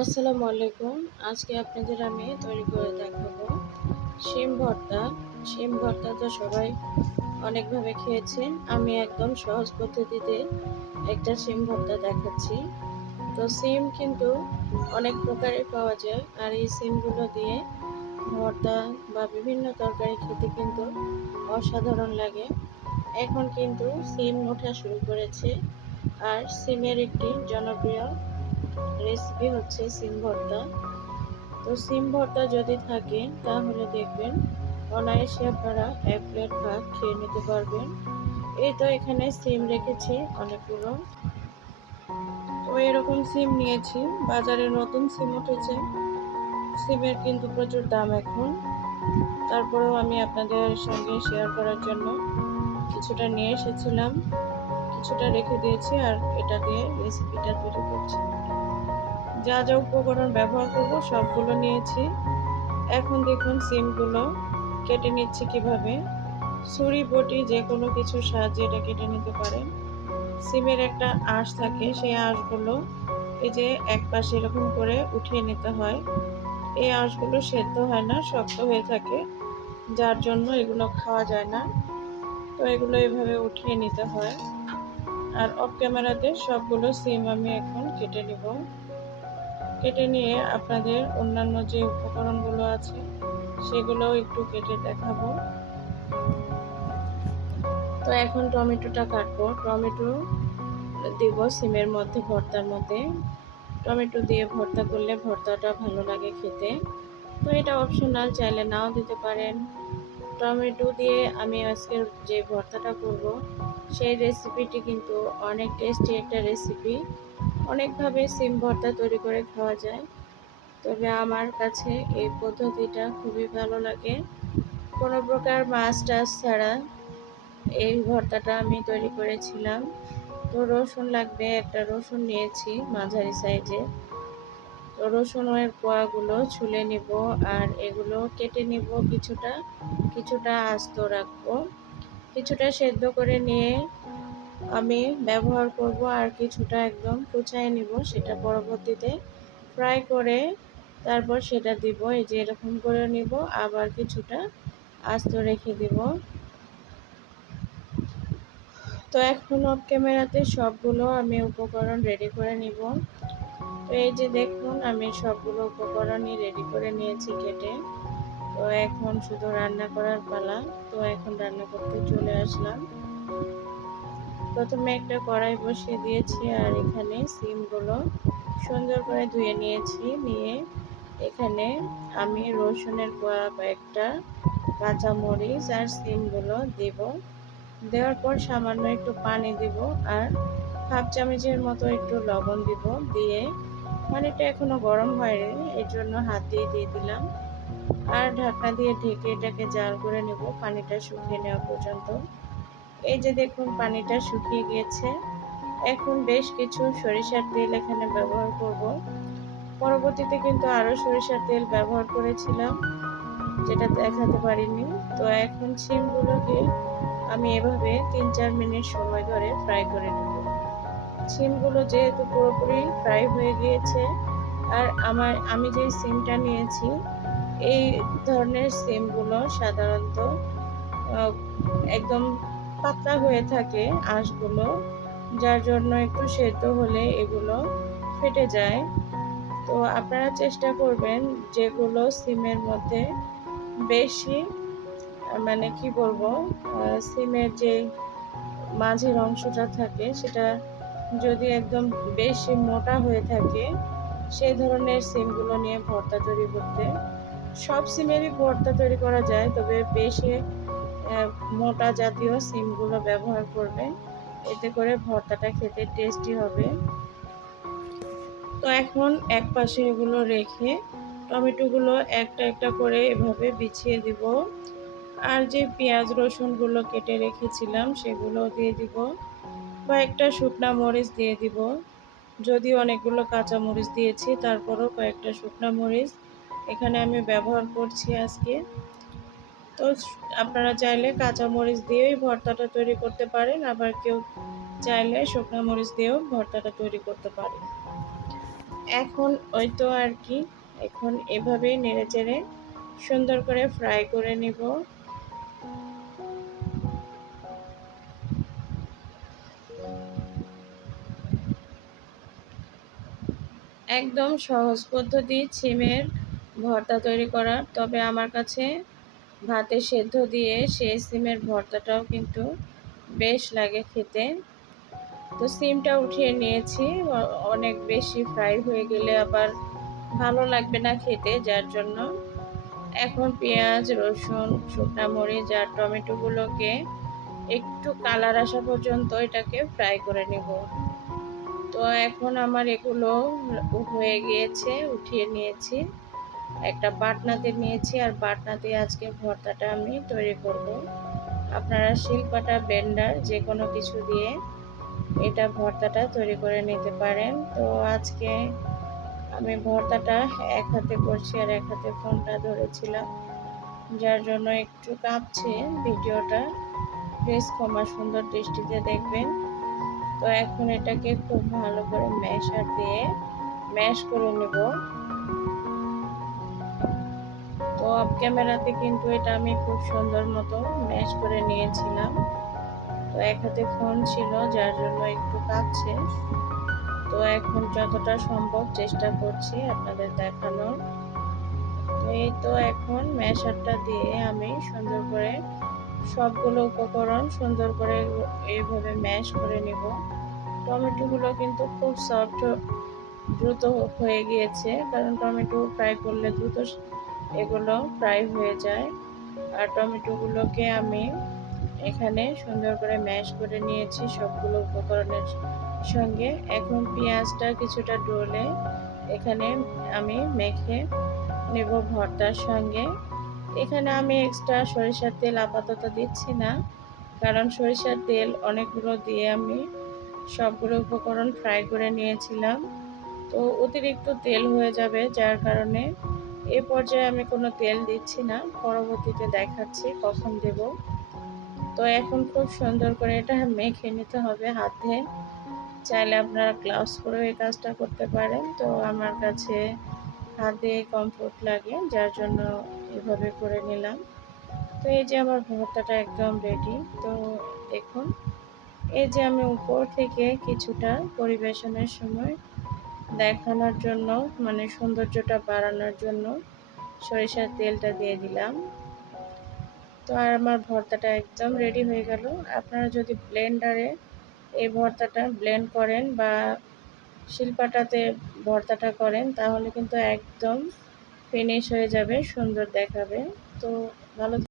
আসসালামু আলাইকুম। আজকে আপনাদের আমি তৈরি করে দেখাবো শিম ভর্তা। শিম ভর্তা তো সবাই অনেকভাবে খেয়েছেন। আমি একদম সহজ পদ্ধতিতে একটা শিম ভর্তা দেখাচ্ছি। তো সিম কিন্তু অনেক প্রকারের পাওয়া যায়, আর এই সিমগুলো দিয়ে ভর্তা বা বিভিন্ন তরকারি খেতে কিন্তু অসাধারণ লাগে। এখন কিন্তু সিম ওঠা শুরু করেছে, আর সিমের একটি জনপ্রিয় রেসিপি হচ্ছে সিম ভর্তা। তো সিম ভর্তা যদি থাকে তাহলে দেখবেন অনায়াসে আপনারা এক প্লেট ভাত খেয়ে নিতে পারবেন। এই তো এখানে সিম রেখেছি অনেকগুলো। তো এরকম সিম নিয়েছি, বাজারে নতুন সিম উঠেছে। সিমের কিন্তু প্রচুর দাম এখন, তারপরেও আমি আপনাদের সঙ্গে শেয়ার করার জন্য কিছুটা নিয়ে এসেছিলাম, কিছুটা রেখে দিয়েছি, আর এটা দিয়ে রেসিপিটা তৈরি করছি। যা যা উপকরণ ব্যবহার করব সবগুলো নিয়েছি। এখন দেখুন সিমগুলো কেটে নিচ্ছি কিভাবে। ছুরি বটি যে কোনো কিছুর সাহায্যে এটা কেটে নিতে পারেন। সিমের একটা আঁশ থাকে, সেই আঁশগুলো এই যে এক পাশে এরকম করে উঠিয়ে নিতে হয়। এই আঁশগুলো সেদ্ধ হয় না, শক্ত হয়ে থাকে, যার জন্য এগুলো খাওয়া যায় না। তো এগুলো এভাবে উঠিয়ে নিতে হয়। আর অফ ক্যামেরাতে সবগুলো সিম আমি এখন কেটে নিব। কেটে নিয়ে আপনাদের অন্যান্য যে উপকরণগুলো আছে সেগুলোও একটু কেটে দেখাবো। তো এখন টমেটোটা কাটবো। টমেটো দিব সিমের মধ্যে, ভর্তার মধ্যে। টমেটো দিয়ে ভর্তা করলে ভর্তাটা ভালো লাগে খেতে। তো এটা অপশনাল, চাইলে নাও দিতে পারেন। টমেটো দিয়ে আমি আজকের যে ভর্তাটা করব সেই রেসিপিটি কিন্তু অনেক টেস্টি একটা রেসিপি। অনেকভাবে সিম ভর্তা তৈরি করে খাওয়া যায়, তবে আমার কাছে এই পদ্ধতিটা খুবই ভালো লাগে। কোনো প্রকার মাছ টাছ ছাড়া এই ভর্তাটা আমি তৈরি করেছিলাম। তো রসুন লাগবে, একটা রসুন নিয়েছি মাঝারি সাইজে। তো রসুনের কোয়াগুলো ছুলে নিব, আর এগুলো কেটে নিব কিছুটা, কিছুটা আস্ত রাখবো। কিছুটা সেদ্ধ করে নিয়ে আমি ব্যবহার করব, আর কিছুটা একদম কুচায় নিব, সেটা পরবর্তীতে ফ্রাই করে তারপর সেটা দিব। এই যে এরকম করে নিব, আবার কিছুটা আস্ত রেখে দিব। তো এখন অফ ক্যামেরাতে সবগুলো আমি উপকরণ রেডি করে নিব। তো এই যে দেখুন আমি সবগুলো উপকরণই রেডি করে নিয়েছি কেটে। তো এখন শুধু রান্না করার পালা। তো এখন রান্না করতে চলে আসলাম। প্রথমে একটা কড়াই বসিয়ে দিয়েছি, আর এখানে সিমগুলো সুন্দর করে ধুয়ে নিয়েছি। নিয়ে এখানে আমি রসুনের কোয়া কয়েকটা, কাঁচামরিচ আর সিমগুলো দেব। দেওয়ার পর সামান্য একটু পানি দিব, আর হাফ চামচের মতো একটু লবণ দিব। দিয়ে পানিটা এখনো গরম হয়নি, এর জন্য হাত দিয়ে দিলাম। আর ঢাকনা দিয়ে ঢেকে এটাকে জাল করে নেব পানিটা শুকিয়ে নেওয়া পর্যন্ত। এই যে দেখুন পানিটা শুকিয়ে গিয়েছে। এখন বেশ কিছু সরিষার তেল এখানে ব্যবহার করব। পরবর্তীতে কিন্তু আরও সরিষার তেল ব্যবহার করেছিলাম, যেটা দেখাতে পারিনি। তো এখন সিমগুলোকে আমি এভাবে 3-4 মিনিট সময় ধরে ফ্রাই করে নেব। সিমগুলো যেহেতু পুরোপুরি ফ্রাই হয়ে গিয়েছে, আর আমি যে সিমটা নিয়েছি এই ধরনের সিমগুলো সাধারণত আহ, একদম পাতলা হয়ে থাকে আঁশগুলো, যার জন্য একটু সেদ্ধ হলে এগুলো ফেটে যায়। তো আপনারা চেষ্টা করবেন যেগুলো সিমের মধ্যে বেশি মানে কি বলবো, সিমের যে মাঝের অংশটা থাকে সেটা যদি একদম বেশি মোটা হয়ে থাকে সেই ধরনের সিমগুলো নিয়ে ভর্তা তৈরি করতে। সব সিমেরই ভর্তা তৈরি করা যায়, তবে বেশি মোটা জাতীয় সিমগুলো ব্যবহার করবেন, এতে করে ভর্তাটা খেতে টেস্টি হবে। তো এখন এক পাশে এগুলো রেখে টমেটোগুলো একটা একটা করে এভাবে বিছিয়ে দিব, আর যে পেঁয়াজ রসুনগুলো কেটে রেখেছিলাম সেগুলো দিয়ে দিব। কয়েকটা শুকনা মরিচ দিয়ে দিব। যদিও অনেকগুলো কাঁচা মরিচ দিয়েছি, তারপরও কয়েকটা শুকনা মরিচ এখানে আমি ব্যবহার করছি আজকে। তো আপনারা চাইলে কাঁচা মরিচ দিয়েই ভর্তাটা তৈরি করতে পারেন, আবার কেউ চাইলে শুকনো মরিচ দিয়েও ভর্তাটা তৈরি করতে পারেন। এখন ওই তো আর কি, এখন এভাবেই নেড়েচেড়ে সুন্দর করে ফ্রাই করে নিব। একদম সহজ পদ্ধতি সিমের ভর্তা তৈরি করার। তবে আমার কাছে ভাতে সেদ্ধ দিয়ে সেই সিমের ভর্তাটাও কিন্তু বেশ লাগে খেতে। তো সিমটা উঠিয়ে নিয়েছি, অনেক বেশি ফ্রাই হয়ে গেলে আবার ভালো লাগবে না খেতে, যার জন্য এখন পেঁয়াজ, রসুন, শুকনা মরিচ আর টমেটোগুলোকে একটু কালার আসা পর্যন্ত এটাকে ফ্রাই করে নেব। তো এখন আমার এগুলো হয়ে গিয়েছে, উঠিয়ে নিয়েছি, একটা বাটনাতে নিয়েছি, আর বাটনাতে আজকে ভর্তাটা আমি তৈরি করব। আপনারা শিলপাটা, ব্লেন্ডার যে কোনো কিছু দিয়ে এটা ভর্তাটা তৈরি করে নিতে পারেন। তো আজকে আমি ভর্তাটা এক হাতে করছি আর এক হাতে ফোনটা ধরেছিলাম, যার জন্য একটু কাঁপছে ভিডিওটা। প্লিজ ক্ষমা সুন্দর দৃষ্টিতে দেখবেন। তো এখন এটাকে খুব ভালো করে ম্যাশার দিয়ে ম্যাশ করে নেব। তো অফ ক্যামেরাতে কিন্তু এটা আমি খুব সুন্দর মতো ম্যাশ করে নিয়েছিলাম। তো এক হাতে ফোন ছিল, যার জন্য একটু কাঁপছে। তো এখন যতটা সম্ভব চেষ্টা করছি আপনাদের দেখানোর। তো এই তো এখন ম্যাশারটা দিয়ে আমি সুন্দর করে সবগুলো উপকরণ সুন্দর করে এইভাবে ম্যাশ করে নিব। টমেটোগুলো কিন্তু খুব সফট, দ্রুত হয়ে গিয়েছে, কারণ টমেটো ফ্রাই করলে দ্রুত এগুলো ফ্রাই হয়ে যায়। আর টমেটোগুলোকে আমি এখানে সুন্দর করে ম্যাশ করে নিয়েছি সবগুলো উপকরণের সঙ্গে। এখন পেঁয়াজটা কিছুটা ডলে এখানে আমি মেখে নেব ভর্তার সঙ্গে। এখানে আমি এক্সট্রা সরিষার তেল আপাতত দিচ্ছি না, কারণ সরিষার তেল অনেকগুলো দিয়ে আমি সবগুলো উপকরণ ফ্রাই করে নিয়েছিলাম। তো অতিরিক্ত তেল হয়ে যাবে, যার কারণে এ পর্যায়ে আমি কোনো তেল দিচ্ছি না, পরবর্তীতে দেখাচ্ছি কখন দেব। তো এখন খুব সুন্দর করে এটা মেখে নিতে হবে হাতে। চাইলে আপনারা গ্লাভস পরেও এই কাজটা করতে পারেন। তো আমার কাছে হাতে কমফোর্ট লাগে, যার জন্য এভাবে করে নিলাম। তো এই যে আমার ভর্তাটা একদম রেডি। তো দেখুন, এই যে আমি উপর থেকে কিছুটা পরিবেশনের সময় দেখানোর জন্য, মানে সৌন্দর্যটা বাড়ানোর জন্য সরিষার তেলটা দিয়ে দিলাম। তো আর আমার ভর্তাটা একদম রেডি হয়ে গেল। আপনারা যদি ব্লেন্ডারে এই ভর্তাটা ব্লেন্ড করেন বা শিলপাটাতে ভর্তাটা করেন, তাহলে কিন্তু একদম ফিনিশ হয়ে যাবে, সুন্দর দেখাবে। তো ভালো